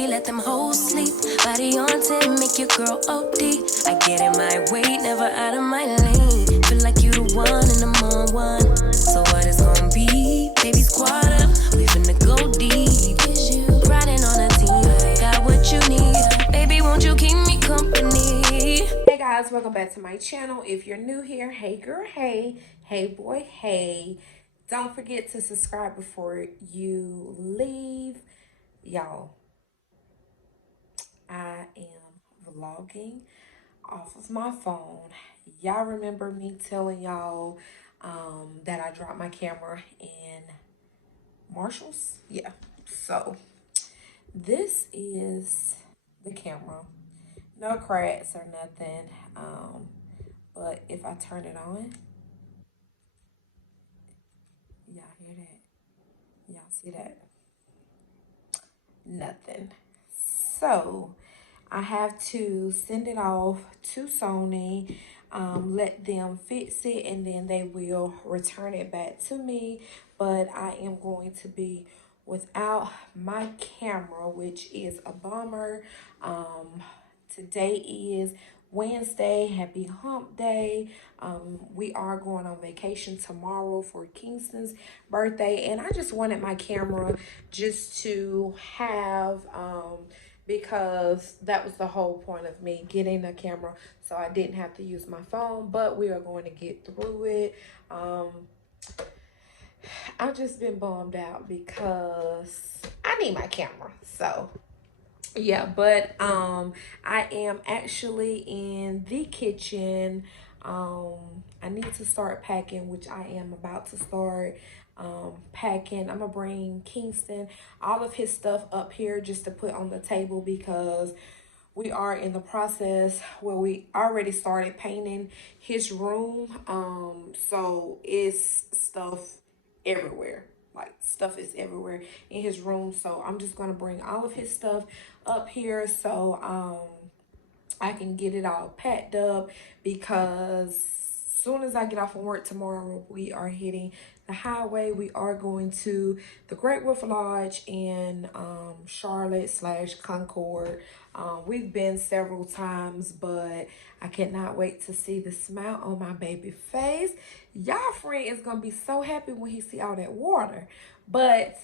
baby, let them hoes sleep. Body on 10, make your girl OD. I get in my way, never out of my lane. Feel like you the one and I'm on one. So what it's gonna be? Baby, squad up, we finna go deep. Riding on a team, got what you need. Baby, won't you keep me company? Hey guys, welcome back to my channel. If you're new here, hey girl, hey. Hey boy, hey. Don't forget to subscribe before you leave. Y'all, I am vlogging off of my phone. Y'all remember me telling y'all that I dropped my camera in Marshall's? Yeah. So this is the camera. No cracks or nothing. But if I turn it on, y'all hear that? Y'all see that? Nothing. So I have to send it off to Sony, let them fix it, and then they will return it back to me. But I am going to be without my camera, which is a bummer. Today is Wednesday. Happy hump day. We are going on vacation tomorrow for Kingston's birthday, and I just wanted my camera just to have because that was the whole point of me getting a camera, so I didn't have to use my phone. But we are going to get through it. I've just been bummed out because I need my camera. So yeah, but I am actually in the kitchen. I need to start packing, which I am about to start packing. I'm gonna bring Kingston all of his stuff up here just to put on the table, because we are in the process where we already started painting his room. So it's stuff everywhere. Like, stuff is everywhere in his room. So I'm just gonna bring all of his stuff up here so I can get it all packed up, because as soon as I get off from work tomorrow, we are hitting the highway. We are going to the Great Wolf Lodge in Charlotte / Concord. We've been several times, but I cannot wait to see the smile on my baby face. Y'all friend is gonna be so happy when he see all that water. But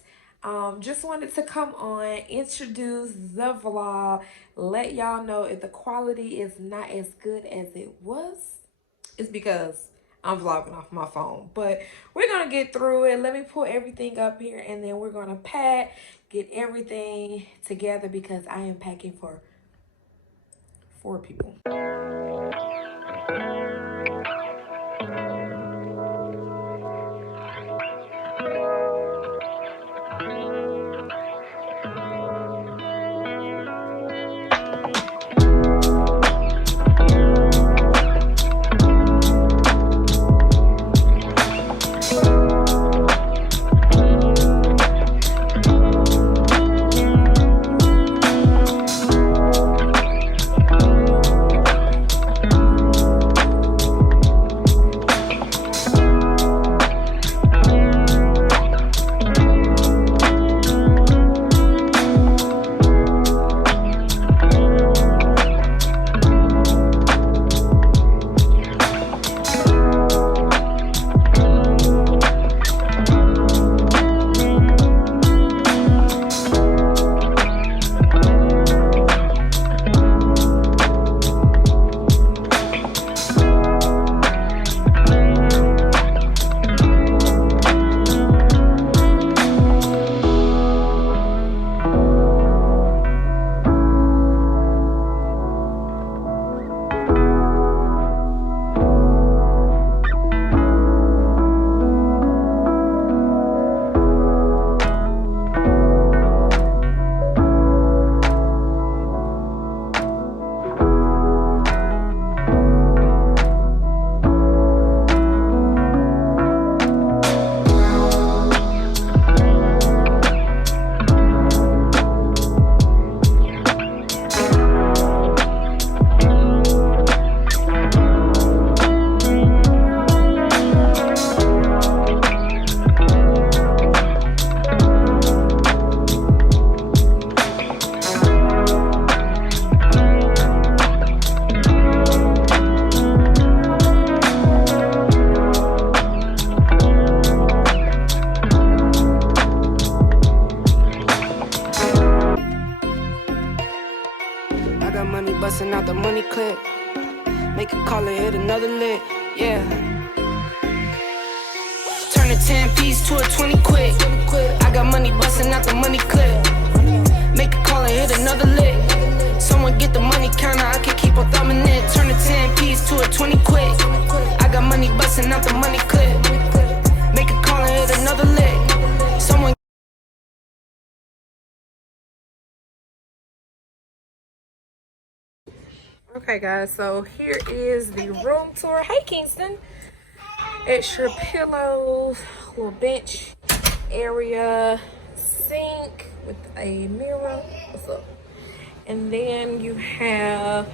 just wanted to come on, introduce the vlog, let y'all know if the quality is not as good as it was, it's because I'm vlogging off my phone. But we're gonna get through it. Let me pull everything up here, and then we're gonna pack, get everything together, because I am packing for 4 people. got money busting out the money clip. Make a call and hit another lick, yeah. Turn a 10-piece to a 20 quick. I got money busting out the money clip. Make a call and hit another lick. Someone get the money counter, I can keep on thumbing it. Turn a 10-piece to a 20 quick. I got money busting out the money clip. Make a call and hit another lick. Someone. Okay, guys, so here is the room tour. Hey, Kingston. Extra pillows, little bench area, sink with a mirror. What's up? And then you have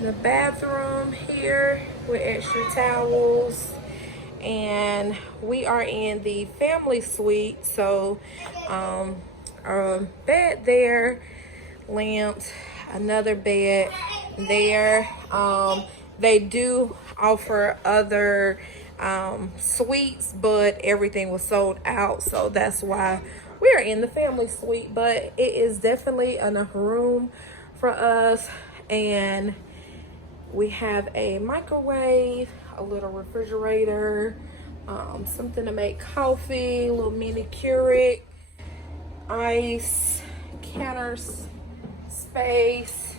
the bathroom here with extra towels. And we are in the family suite, so a bed there, lamps, another bed there. They do offer other suites, but everything was sold out, so that's why we're in the family suite. But it is definitely enough room for us, and we have a microwave, a little refrigerator, something to make coffee, a little mini Keurig, ice, counters, space,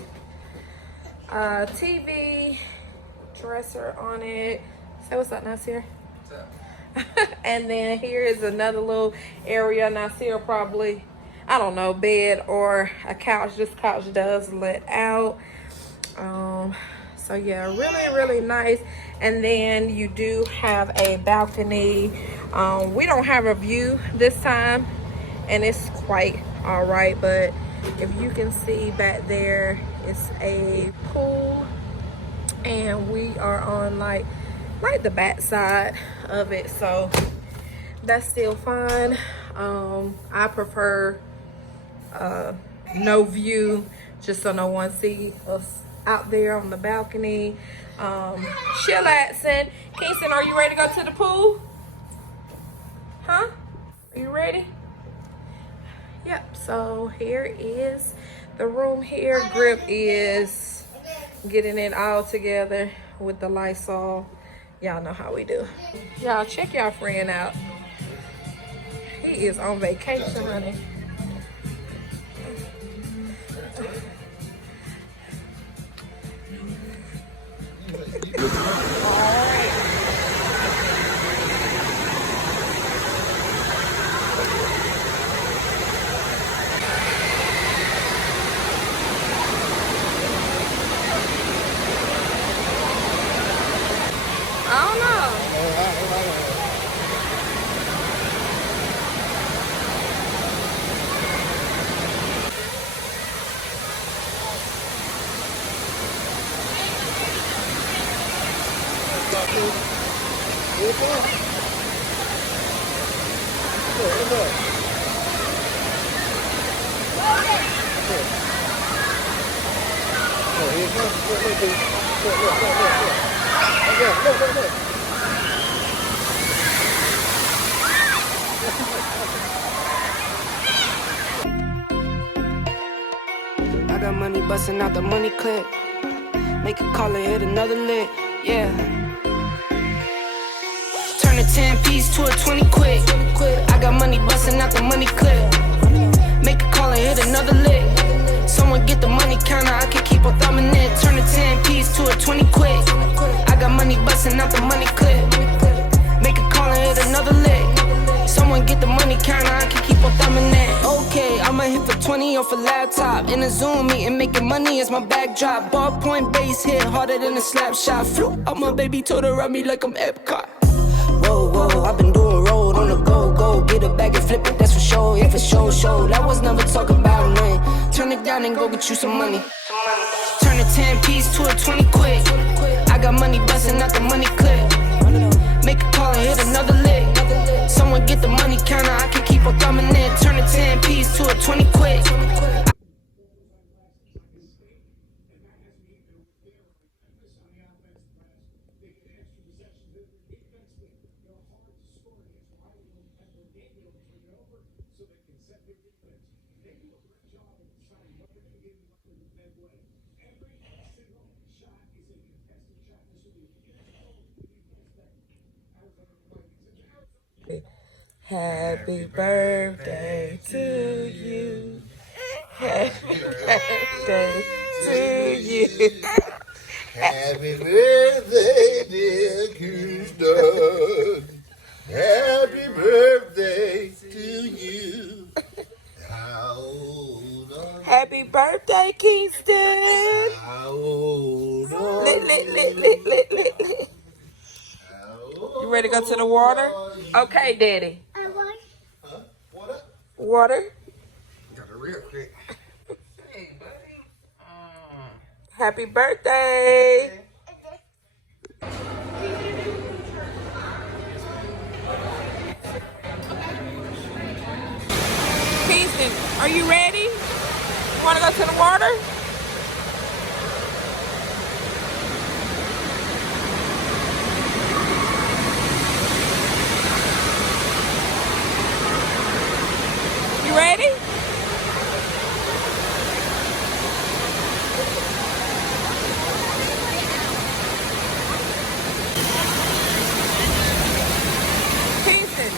TV, dresser on it. Say what's up, Nasir. What's up? And then here is another little area. Nasir probably, I don't know, bed or a couch. This couch does let out. So yeah, really nice. And then you do have a balcony. We don't have a view this time, and it's quite all right, but if you can see back there, it's a pool, and we are on like the back side of it, so that's still fine. I prefer no view, just so no one see us out there on the balcony. Chillaxing. Kingston, are you ready to go to the pool? Huh? Are you ready? Yep. So here is the room here. Grip is getting it all together with the Lysol. Y'all know how we do. Y'all check y'all friend out. He is on vacation, honey. I don't know. I got money busting out the money clip. Make a call and hit another lick, yeah. Turn a 10-piece to a 20 quick. I got money busting out the money clip. Make a call and hit another lick. Someone get the money counter, I can keep on thumbing it. Turn a 10-piece to a 20 quick. I got money busting out the money clip. Make a call and hit another lick. Someone get the money counter, I can keep on thumbing it. Okay, I'ma hit for 20 off a laptop. In a Zoom meeting, making money is my backdrop. Ballpoint base hit harder than a slap shot. Flew out my baby, told her ride me like I'm Epcot. Whoa, I've been doing road on the go. Get a bag and flip it, that's for sure. Yeah, for sure. That was never talk about nothing. Turn it down and go get you some money. Turn a 10-piece to a 20 quick. I got money busting out the money clip. Make a call and hit another lick. Someone get the money counter, I can keep on thumbing it. Turn a 10-piece to a 20 quick. Happy birthday to you. Happy birthday to you. Happy birthday, dear Kingston. Happy birthday to you. How old are you? Happy birthday, Kingston. How old are Lit. You ready to go to the water? Okay, Daddy. Water. Got it real quick. Happy birthday. Kingston, are you ready? You want to go to the water? You ready? Kingston.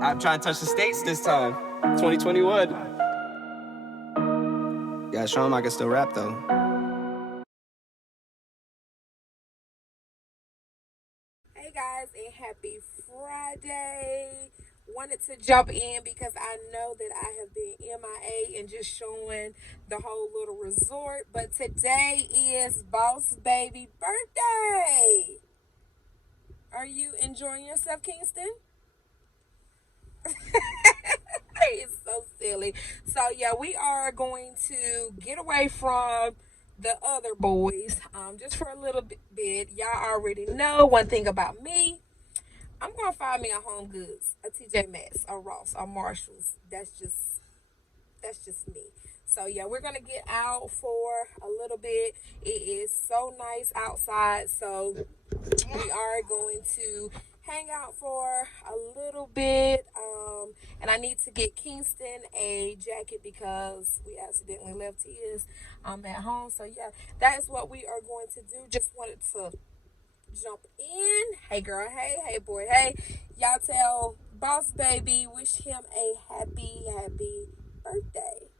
I'm trying to touch the states this time. 2021. Yeah, show him I can still rap though. Hey guys, and happy Friday. Wanted to jump in because I know that I have been MIA and just showing the whole little resort. But today is Boss Baby birthday. Are you enjoying yourself, Kingston? It's so silly. So yeah, we are going to get away from the other boys just for a little bit. Y'all already know one thing about me. I'm gonna find me a Home Goods, a TJ Maxx, a Ross, a Marshalls. That's just me. So yeah, we're gonna get out for a little bit. It is so nice outside, so we are going to hang out for a little bit. And I need to get Kingston a jacket because we accidentally left his at home. So yeah, that is what we are going to do. Just wanted to jump in. Hey girl, hey boy, hey. Y'all tell Boss Baby, wish him a happy birthday.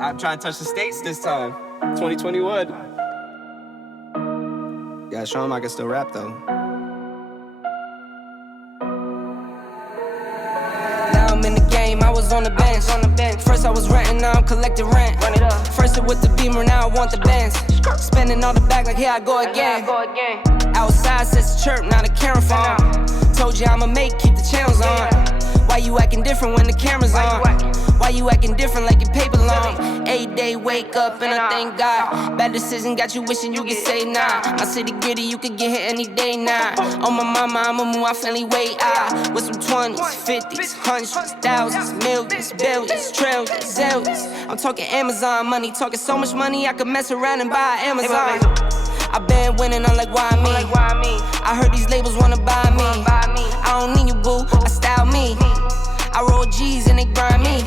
I'm trying to touch the states this time. 2021. Yeah, show him I can still rap though. Now I'm in the game, I was on the bench. First I was renting, now I'm collecting rent. Run it up. First it with the Beamer, now I want the Benz. Spending all the bag like here I go again. Outside says the chirp, now the camera phone. Told you I'ma make, keep the channels on. Why you acting different when the camera's on? Why you acting different like your paper long? 8 day wake up and I thank God. Bad decision got you wishing you could say nah. My city gritty, you could get hit any day now. On my mama, I'ma move my family way out. With some 20s, 50s, hundreds, thousands, millions, billions, trillions, zillions. I'm talking Amazon money, talking so much money I could mess around and buy Amazon. I been winning, I'm like, why me? I heard these labels wanna buy me. I don't need you, boo, I style me. I roll G's and they grind me.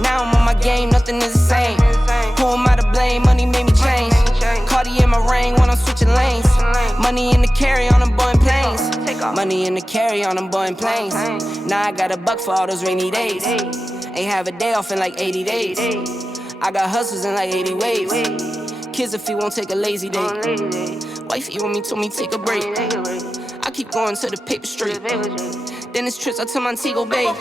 Now I'm on my game, nothing is the same. Who am I to blame? Money made me change. Cardi in my ring when I'm switching lanes. Money in the carry on them Boeing planes. Money in the carry on them Boeing planes. Now I got a buck for all those rainy days. Ain't have a day off in like 80 days. I got hustles in like 80 ways. Kids if he won't take a lazy day. Wifey on me told me take a break. I keep going to the paper straight. Then it's trips out to Montego Bay.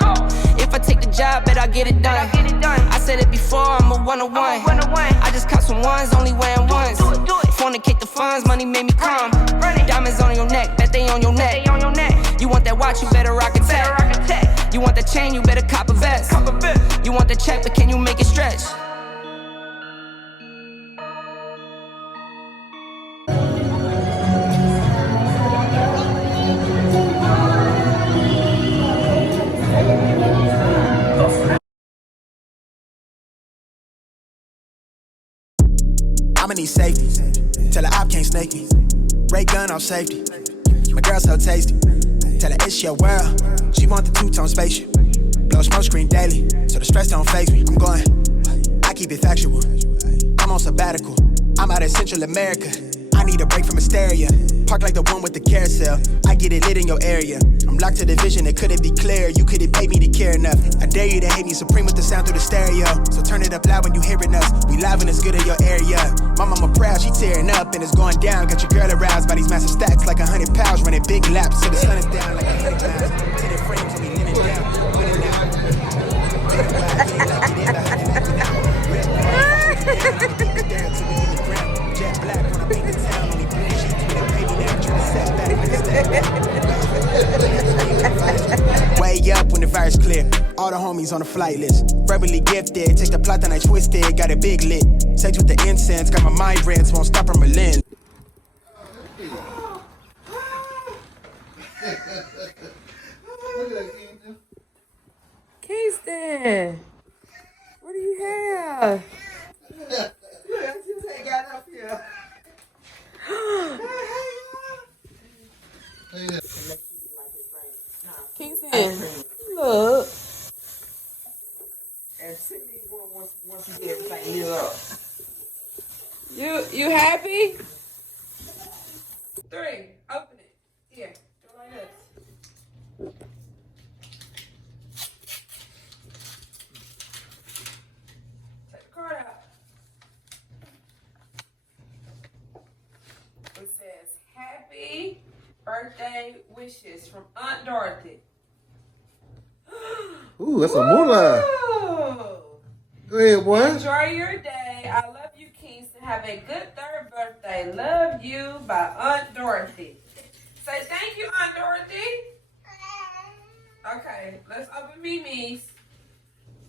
If I take the job, bet I get it done. I said it before, I'm a one-on-one. I just caught some ones, only wearing ones. Fornicate the funds, money made me calm. Diamonds on your neck, bet they on watch, you better rock a tech. You want the chain, you better cop a vest. You want the check, but can you make it stretch? I'ma need safety. Tell her I can't snake me. Ray gun off safety. My girl so tasty. Tell her it's your world. She want the two-tone spaceship. Blow smoke screen daily, so the stress don't faze me. I'm going, I keep it factual. I'm on sabbatical. I'm out in Central America. I need a break from hysteria. Park like the one with the carousel. I get it lit in your area. I'm locked to the vision, it couldn't be clear. You couldn't pay me to care enough. I dare you to hate me supreme with the sound through the stereo. So turn it up loud when you hearing us. We live and it's good in your area. My mama proud, she tearing up and it's going down. Got your girl aroused by these massive stacks like 100 pounds. Running big laps till the sun is down like 100 pounds. Tinted frames and we leaning down. Winning now. Jet black when I paint the town. Only blue sheets with a baby now. Trying to set back with a step. Way up when the fire's clear. All the homies on the flight list. Verbally gifted. Take the plot and I twist it. Got it big lit. Sex with the incense. Got my mind rents. Won't stop from Berlin. Kingston, what do you have? Kingston, look. And send me one once you get everything lit up. You happy? 3, open it. Here, do it like this. Take the card out. It says, happy birthday wishes from Aunt Dorothy. Ooh, that's a moolah. Ooh. Go ahead, boy. Enjoy your day. I love you, Kingston. Have a good 3rd birthday. Love you by Aunt Dorothy. Say thank you, Aunt Dorothy. Okay, let's open Mimi's.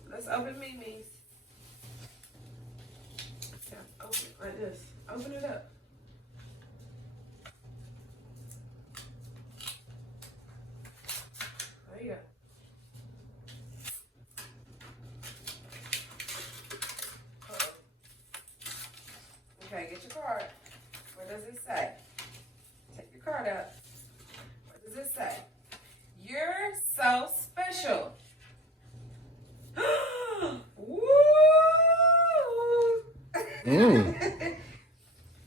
Let's open Mimi's. Yeah, open it like this. Open it up. There you go. Okay, get your card. What does it say? Take your card out. What does it say? You're so special. Woo!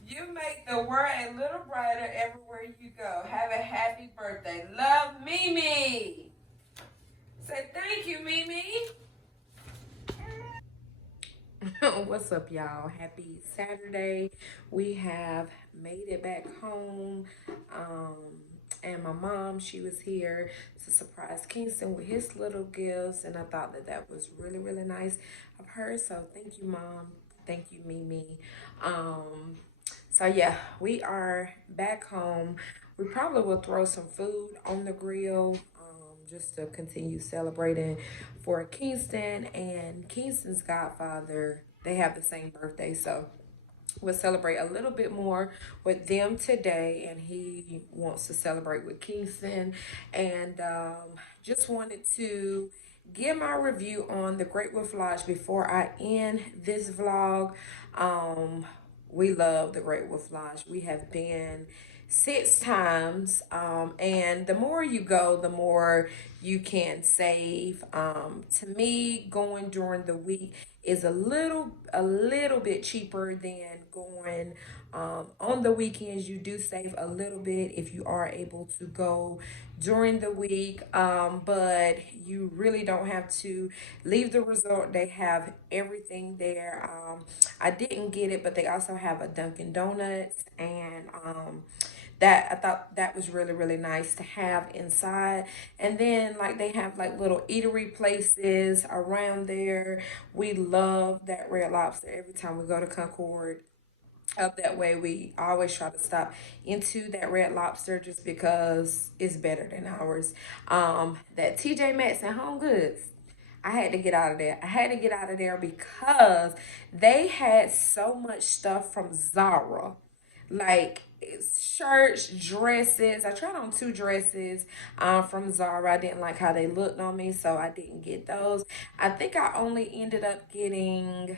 You make the world a little brighter everywhere you go. Have a happy birthday. Love, Mimi. Say thank you, Mimi. What's up, y'all? Happy Saturday. We have made it back home. And my mom, she was here to surprise Kingston with his little gifts. And I thought that was really, really nice of her. So thank you, Mom. Thank you, Mimi. So yeah, we are back home. We probably will throw some food on the grill. Just to continue celebrating for Kingston and Kingston's godfather. They have the same birthday, so we'll celebrate a little bit more with them today, and he wants to celebrate with Kingston. And just wanted to give my review on the Great Wolf Lodge before I end this vlog. We love the Great Wolf Lodge. We have been 6 times, and the more you go, the more you can save. To me, going during the week is a little bit cheaper than going on the weekends. You do save a little bit if you are able to go during the week, but you really don't have to leave the resort. They have everything there. I didn't get it, but they also have a Dunkin' Donuts, and that I thought that was really, really nice to have inside. And then like they have like little eatery places around there. We love that Red Lobster every time we go to Concord. Up that way. We always try to stop into that Red Lobster just because it's better than ours. That TJ Maxx and Home Goods, I had to get out of there. I had to get out of there because they had so much stuff from Zara. Like it's shirts, dresses. I tried on 2 dresses from Zara. I didn't like how they looked on me, so I didn't get those. I think I only ended up getting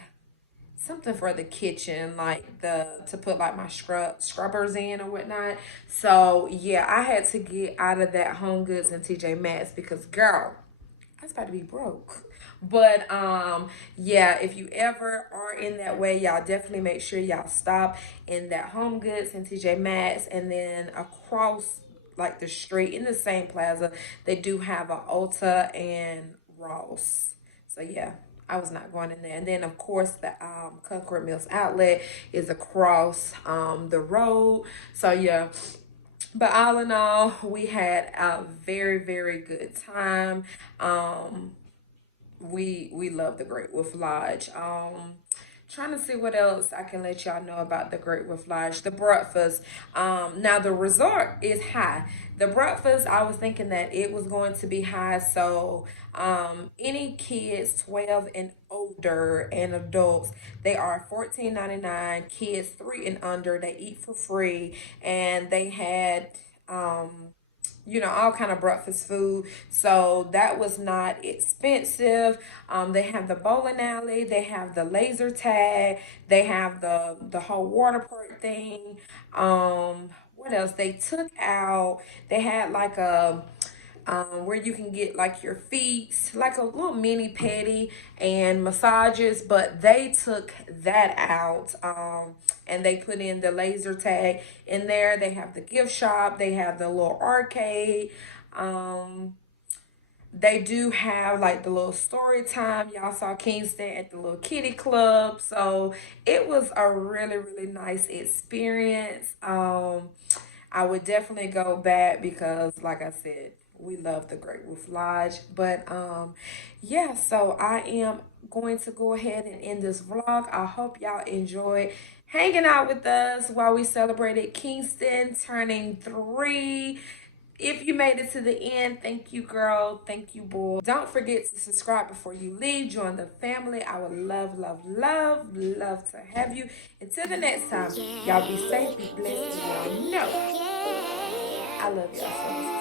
something for the kitchen, like to put like my scrubbers in or whatnot. So yeah, I had to get out of that Home Goods and TJ Maxx because girl, I was about to be broke. But yeah, if you ever are in that way, y'all definitely make sure y'all stop in that Home Goods and TJ Maxx, and then across like the street in the same plaza, they do have a Ulta and Ross. So yeah, I was not going in there. And then of course the Concord Mills outlet is across the road. So yeah. But all in all, we had a very, very good time. We love the Great Wolf Lodge. Trying to see what else I can let y'all know about the Great Wolf Lodge. The breakfast. Now the resort is high. The breakfast, I was thinking that it was going to be high. So any kids 12 and older and adults, they are $14.99. Kids 3 and under, they eat for free. And they had all kind of breakfast food. So that was not expensive. They have the bowling alley, they have the laser tag, they have the whole water park thing. What else? They took out, they had like a where you can get like your feet, like a little mini pedi and massages, but they took that out and they put in the laser tag in there. They have the gift shop, they have the little arcade. They do have like the little story time. Y'all saw Kingston at the little kitty club. So it was a really, really nice experience. I would definitely go back because like I said, we love the Great Wolf Lodge. But yeah, so I am going to go ahead and end this vlog. I hope y'all enjoyed hanging out with us while we celebrated Kingston turning 3. If you made it to the end, thank you, girl. Thank you, boy. Don't forget to subscribe before you leave. Join the family. I would love, love, love, love to have you. Until the next time, y'all be safe, be blessed, and y'all know I love y'all so much.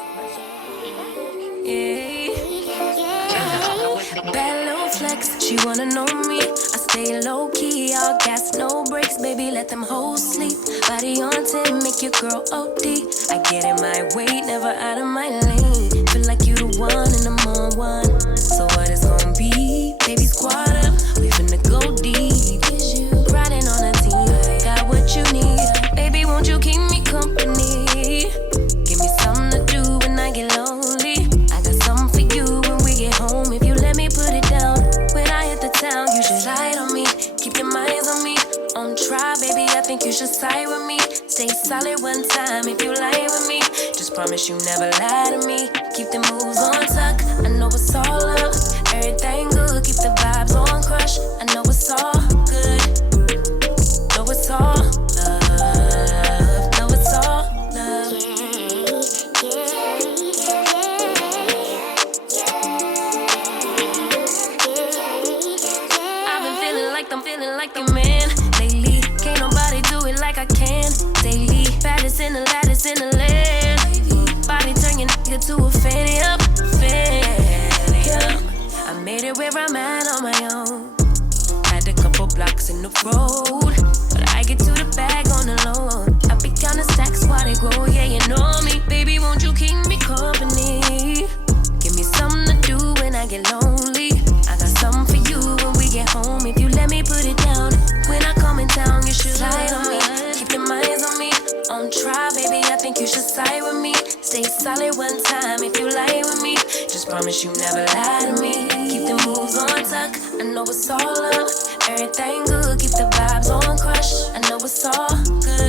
Bad little flex, she wanna know me. I stay low key, all gas, no brakes, baby, let them hoes sleep. Body on 10, make your girl OD. I get in my way, never out of my lane. Feel like you the one and I'm on one. So what it's gonna be? Baby, squad up, we finna go deep. Riding on a team, got what you need. Baby, won't you keep me company? Give me something to do when I get lonely. I got something for you when we get home. If you let me put it down, when I hit the town, you should slide on me. Keep your minds on me. On try, baby, I think you should side with me. Stay solid one time if you lie with me. Just promise you never lie to me. Keep the moves on tuck. I know it's all up. Everything good. Keep the vibes on crush. I know it's all good. Know it's all love. Know it's all love. I've been feeling like I'm feeling like the man lately. Can't nobody do it like I can daily. Baddest in the lattice in the land. Body turn your nigga to a fanny up, fanny up. I made it where I'm at on my own. Had a couple blocks in the road, but I get to the bag on the low. I be counting stacks while they grow, yeah, you know me. Baby, won't you keep me company? Give me something to do when I get lonely. I got something for you when we get home. If you let me put it down, when I come in town, you should slide on me. Keep your minds on me. On try, baby, I think you should side with me. Stay solid one time if you lie with me. Just promise you never lie to me. Keep the moves on tuck. I know it's all up. Everything good. Keep the vibes on crush. I know it's all good.